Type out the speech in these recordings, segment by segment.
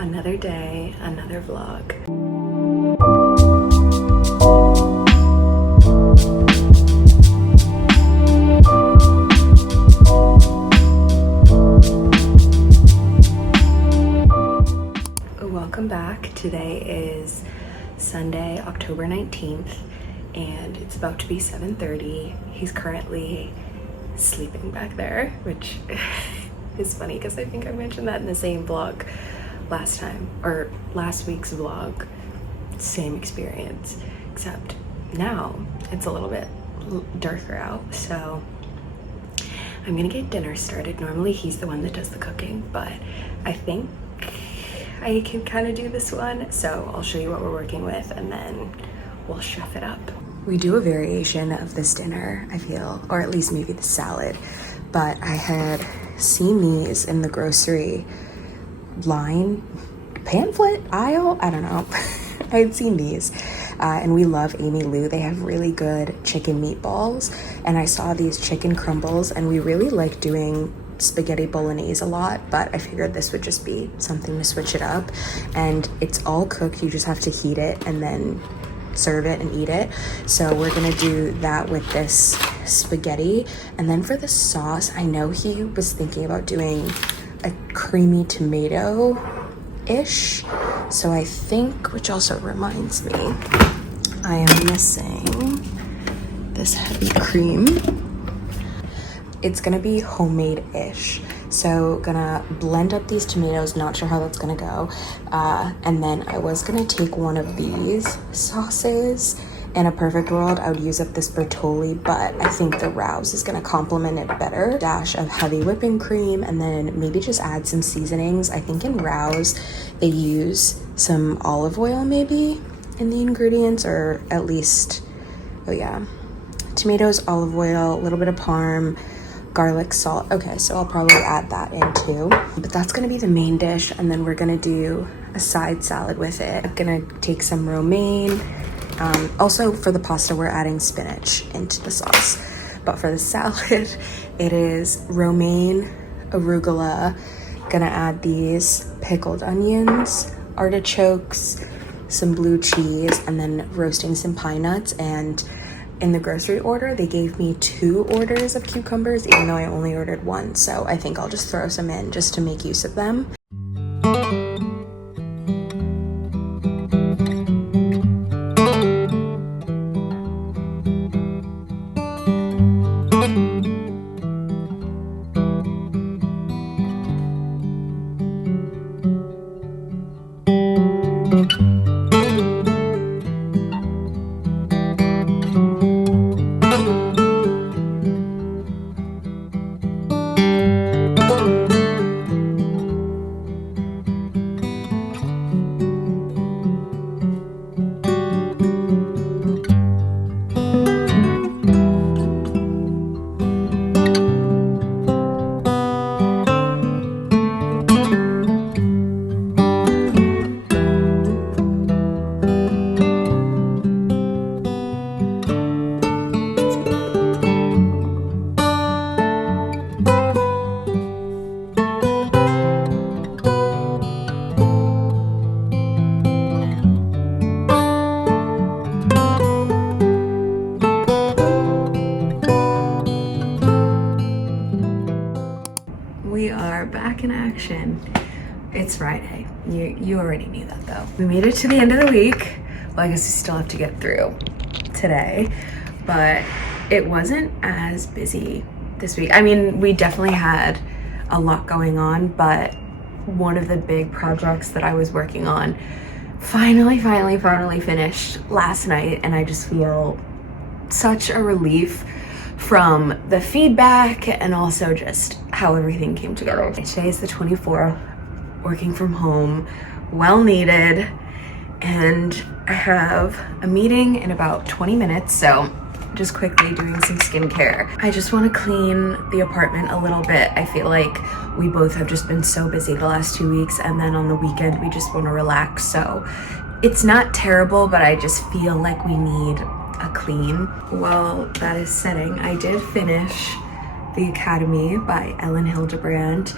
Another day, another vlog. Welcome back. Today is Sunday, October 19th, and it's about to be 7:30. He's currently sleeping back there, which is funny because I think I mentioned that in the same vlog last time, or last week's vlog. Same experience, except now it's a little bit darker out, so I'm gonna get dinner started. Normally he's the one that does the cooking, but I think I can kind of do this one, so I'll show you what we're working with and then we'll chef it up. We do a variation of this dinner, I feel, or at least maybe the salad, but I had seen these in the grocery line, pamphlet, aisle, I don't know. I had seen these and we love Amy Lou. They have really good chicken meatballs, and I saw these chicken crumbles, and we really like doing spaghetti bolognese a lot, but I figured this would just be something to switch it up. And it's all cooked, you just have to heat it and then serve it and eat it. So we're gonna do that with this spaghetti. And then for the sauce, I know he was thinking about doing a creamy tomato-ish. So I think, which also reminds me, I am missing this heavy cream. It's gonna be homemade-ish. So gonna blend up these tomatoes, not sure how that's gonna go. And then I was gonna take one of these sauces. In a perfect world, I would use up this Bertolli, but I think the Rouse is gonna complement it better. Dash of heavy whipping cream, and then maybe just add some seasonings. I think in Rouse, they use some olive oil maybe in the ingredients, or at least, oh yeah, tomatoes, olive oil, a little bit of parm, garlic, salt. Okay, so I'll probably add that in too. But that's gonna be the main dish, and then we're gonna do a side salad with it. I'm gonna take some romaine. Also for the pasta, we're adding spinach into the sauce. But for the salad, it is romaine, arugula. Gonna add these pickled onions, artichokes, some blue cheese, and then roasting some pine nuts. And in the grocery order, they gave me 2 orders of cucumbers, even though I only ordered 1. So I think I'll just throw some in just to make use of them. Back in action. It's Friday. You already knew that though. We made it to the end of the week. Well, I guess we still have to get through today, but it wasn't as busy this week. I mean, we definitely had a lot going on, but one of the big projects that I was working on finally finished last night, and I just feel such a relief from the feedback and also just how everything came together. Today is the 24th, working from home, well needed, and I have a meeting in about 20 minutes, so just quickly doing some skincare. I just want to clean the apartment a little bit. I feel like we both have just been so busy the last 2 weeks, and then on the weekend we just want to relax, so it's not terrible, but I just feel like we need a clean. While that is setting, I did finish The Academy by Ellen Hildebrand,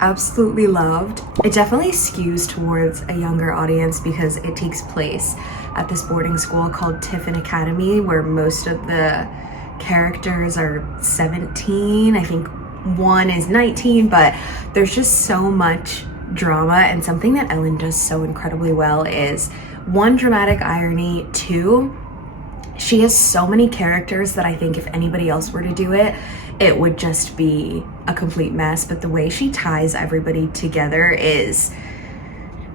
absolutely loved. It definitely skews towards a younger audience because it takes place at this boarding school called Tiffin Academy, where most of the characters are 17. I think one is 19, but there's just so much drama, and something that Ellen does so incredibly well is, one, dramatic irony, two, she has so many characters that I think if anybody else were to do it, it would just be a complete mess. But the way she ties everybody together is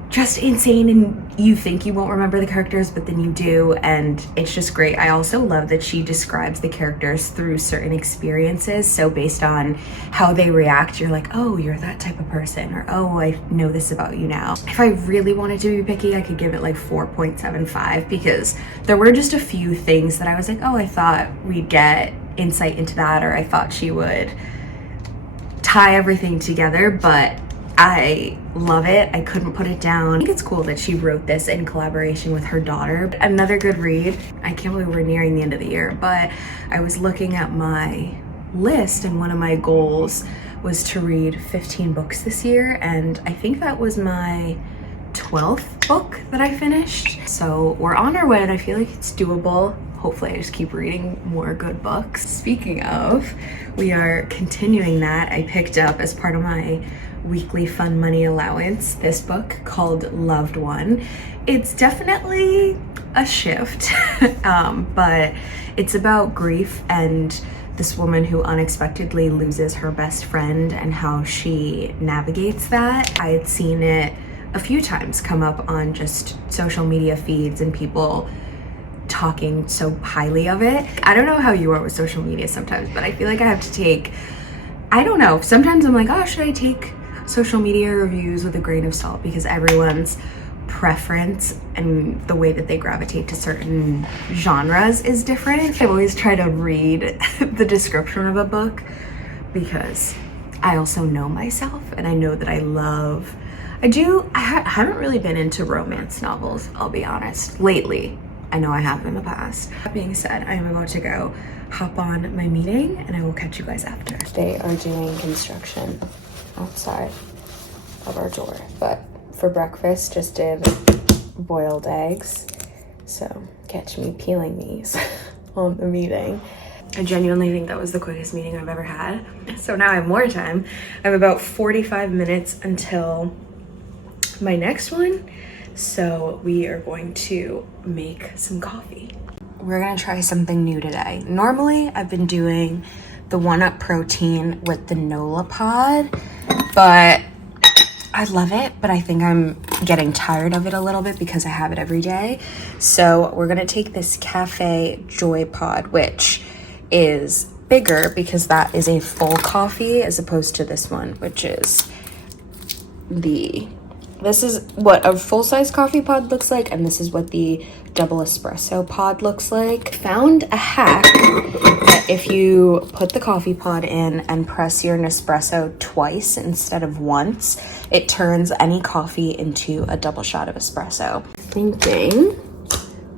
just insane, and you think you won't remember the characters, but then you do, and it's just great. I also love that she describes the characters through certain experiences, so based on how they react, you're like, oh, you're that type of person, or oh, I know this about you now. If I really wanted to be picky, I could give it like 4.75, because there were just a few things that I was like, oh, I thought we'd get insight into that, or I thought she would tie everything together, but I love it. I couldn't put it down. I think it's cool that she wrote this in collaboration with her daughter. Another good read. I can't believe we're nearing the end of the year, but I was looking at my list, and one of my goals was to read 15 books this year, and I think that was my 12th book that I finished. So we're on our way, and I feel like it's doable. Hopefully I just keep reading more good books. Speaking of, we are continuing that. I picked up, as part of my weekly fun money allowance, this book called Loved One. It's definitely a shift, but it's about grief and this woman who unexpectedly loses her best friend and how she navigates that. I had seen it a few times come up on just social media feeds and people talking so highly of it. I don't know how you are with social media sometimes, but I feel like I have to take, I don't know, sometimes I'm like, oh, should I take social media reviews with a grain of salt, because everyone's preference and the way that they gravitate to certain genres is different. I always try to read the description of a book because I also know myself, and I know that I haven't really been into romance novels, I'll be honest, lately. I know I have in the past. That being said, I am about to go hop on my meeting, and I will catch you guys after. They are doing construction outside of our door, but for breakfast just did boiled eggs, so catch me peeling these on the meeting. I genuinely think that was the quickest meeting I've ever had. So now I have more time. I have about 45 minutes until my next one, so we are going to make some coffee. We're gonna try something new today. Normally I've been doing the 1UP protein with the Nola pod, but I love it, but I think I'm getting tired of it a little bit because I have it every day. So we're gonna take this Cafe Joy pod, which is bigger because that is a full coffee, as opposed to this one, which is this is what a full-size coffee pod looks like, and this is what the double espresso pod looks like. Found a hack that if you put the coffee pod in and press your Nespresso twice instead of once, it turns any coffee into a double shot of espresso. Thinking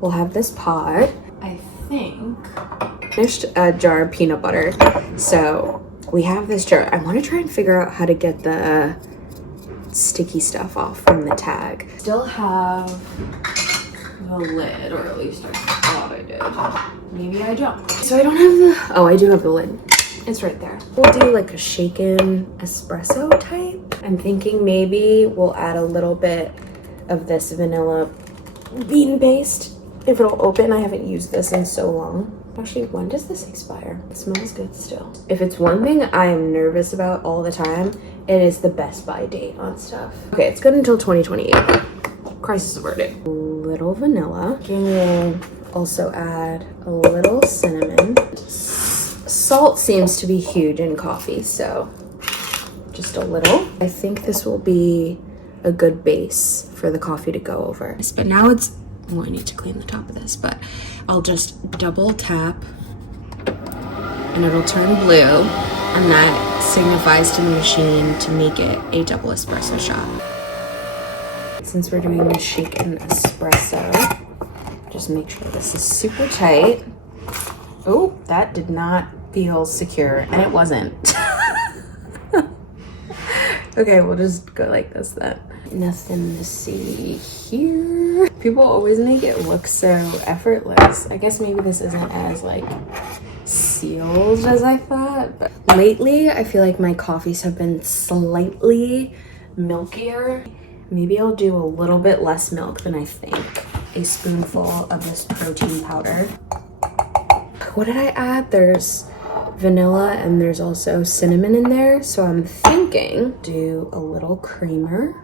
we'll have this pod. I think finished a jar of peanut butter, so we have this jar. I want to try and figure out how to get the sticky stuff off from the tag. Still have the lid, or at least I thought I did. Maybe I don't. So I don't have the, oh, I do have the lid. It's right there. We'll do like a shaken espresso type. I'm thinking maybe we'll add a little bit of this vanilla bean paste. If it'll open, I haven't used this in so long. Actually, when does this expire? It smells good still. If it's one thing I am nervous about all the time, it is the best by date on stuff. Okay, it's good until 2028. Crisis averted. A little vanilla. We'll also add a little cinnamon. Salt seems to be huge in coffee, so just a little. I think this will be a good base for the coffee to go over. But now it's, well, I need to clean the top of this, but I'll just double tap and it'll turn blue, and that signifies to the machine to make it a double espresso shot. Since we're doing the shaken espresso, just make sure this is super tight. Oh, that did not feel secure, and it wasn't. Okay, we'll just go like this then. Nothing to see here. People always make it look so effortless. I guess maybe this isn't as like sealed as I thought, but lately I feel like my coffees have been slightly milkier. Maybe I'll do a little bit less milk than I think. A spoonful of this protein powder. What did I add? There's vanilla and there's also cinnamon in there. So I'm thinking do a little creamer.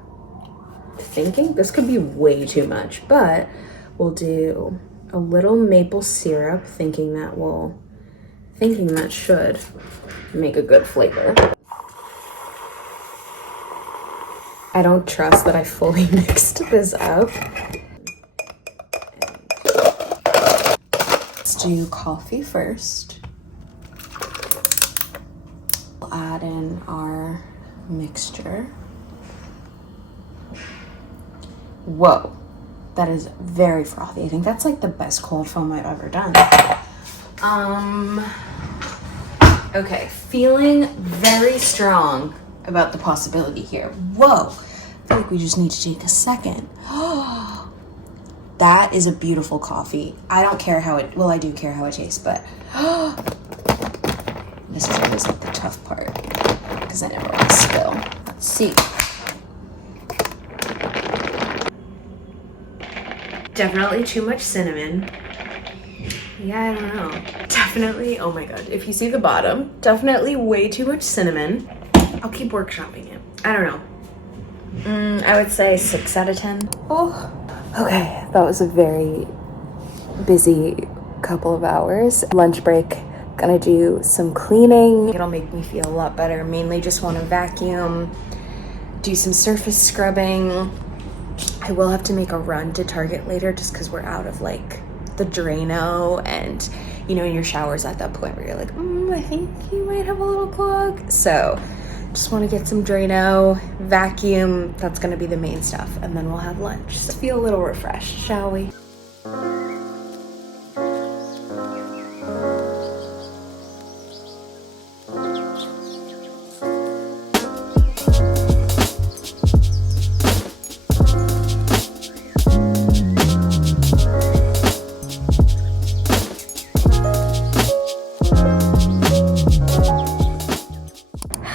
Thinking this could be way too much, but we'll do a little maple syrup, thinking that should make a good flavor. I don't trust that I fully mixed this up. Let's do coffee first. We'll add in our mixture. Whoa, that is very frothy. I think that's like the best cold foam I've ever done. Okay, feeling very strong about the possibility here. Whoa, I feel like we just need to take a second. That is a beautiful coffee. I don't care how it, well, I do care how it tastes, but this is always like the tough part because I never want to spill. Let's see. Definitely too much cinnamon. Yeah, I don't know. Definitely, oh my god, if you see the bottom, definitely way too much cinnamon. I'll keep workshopping it. I don't know. I would say 6 out of 10. Oh, okay, that was a very busy couple of hours. Lunch break, gonna do some cleaning. It'll make me feel a lot better. Mainly just want to vacuum, do some surface scrubbing. I will have to make a run to Target later just because we're out of like the Drano, and you know in your showers at that point where you're like, I think you might have a little clog. So just want to get some Drano, vacuum, that's going to be the main stuff, and then we'll have lunch. So feel a little refreshed, shall we?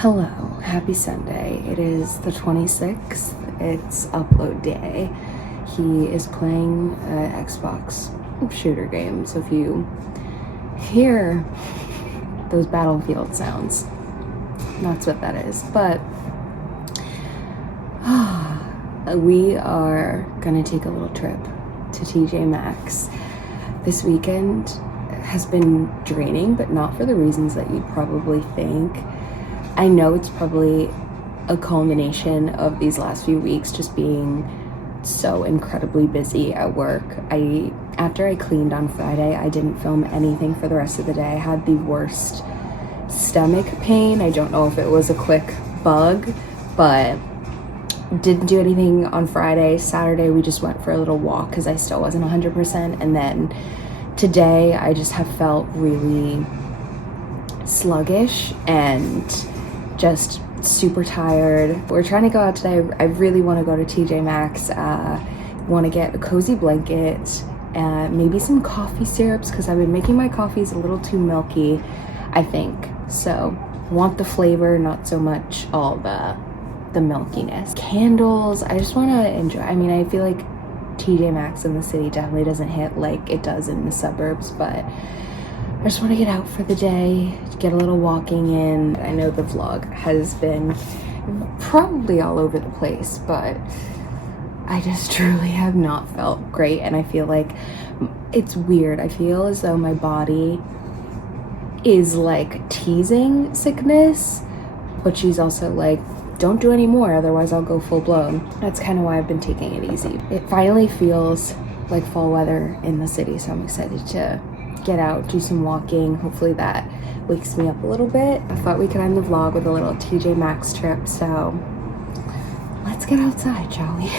Hello, happy Sunday. It is the 26th. It's upload day. He is playing Xbox shooter games. So if you hear those Battlefield sounds, that's what that is. But we are gonna take a little trip to TJ Maxx. This weekend has been draining, but not for the reasons that you'd probably think. I know it's probably a culmination of these last few weeks just being so incredibly busy at work. After I cleaned on Friday, I didn't film anything for the rest of the day. I had the worst stomach pain. I don't know if it was a quick bug, but didn't do anything on Friday. Saturday, we just went for a little walk because I still wasn't 100%. And then today, I just have felt really sluggish and just super tired. We're trying to go out today. I really want to go to TJ Maxx. Want to get a cozy blanket, maybe some coffee syrups because I've been making my coffees a little too milky, I think. So want the flavor, not so much all the milkiness. Candles, I just want to enjoy. I mean, I feel like TJ Maxx in the city definitely doesn't hit like it does in the suburbs, but I just want to get out for the day, get a little walking in. I know the vlog has been probably all over the place, but I just truly have not felt great, and I feel like it's weird. I feel as though my body is like teasing sickness, but she's also like, don't do any more, otherwise I'll go full blown. That's kind of why I've been taking it easy. It finally feels like fall weather in the city, so I'm excited to get out, do some walking. Hopefully that wakes me up a little bit. I thought we could end the vlog with a little TJ Maxx trip, so let's get outside, shall we?